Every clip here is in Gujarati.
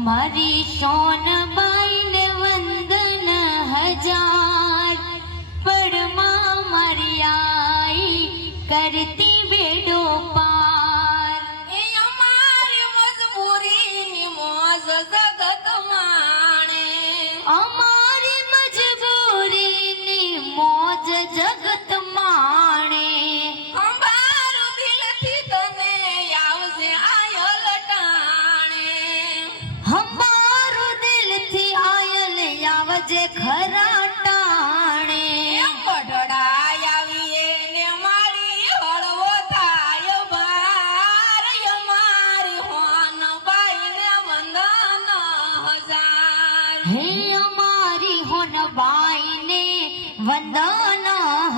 અમારી સોનબાઈ ને વંદન હજાર પડમાં મારી આઈ કરતી બેડો પાર એ અમારી મજબૂરીની મોજ જગત માણે અમારી મજબૂરીની મોજ જગત માણે અંબારું દિલથી તને આવશે આયલ ટાણે અમારું દિલથી આયલ આવજે ખરા ટાણે બઢડા આવીએ ને મારી હળવો થાય ભાર અમારી હોન બાઈ ને વંદન હજાર હે અમારી હોનબાઈ ને વંદન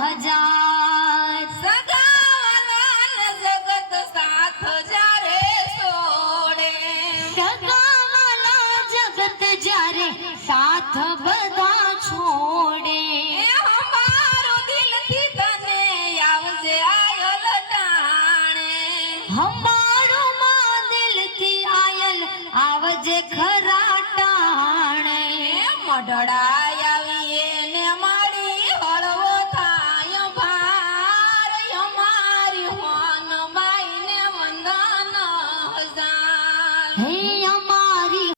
હજાર સગાવાલાને જગત સાથ જ્યારે છોડે સગાવાલા જગત જ્યારે સાથ બધા છોડે એ અમારું દિલથી તને આવજે આયલ ટાણે હમા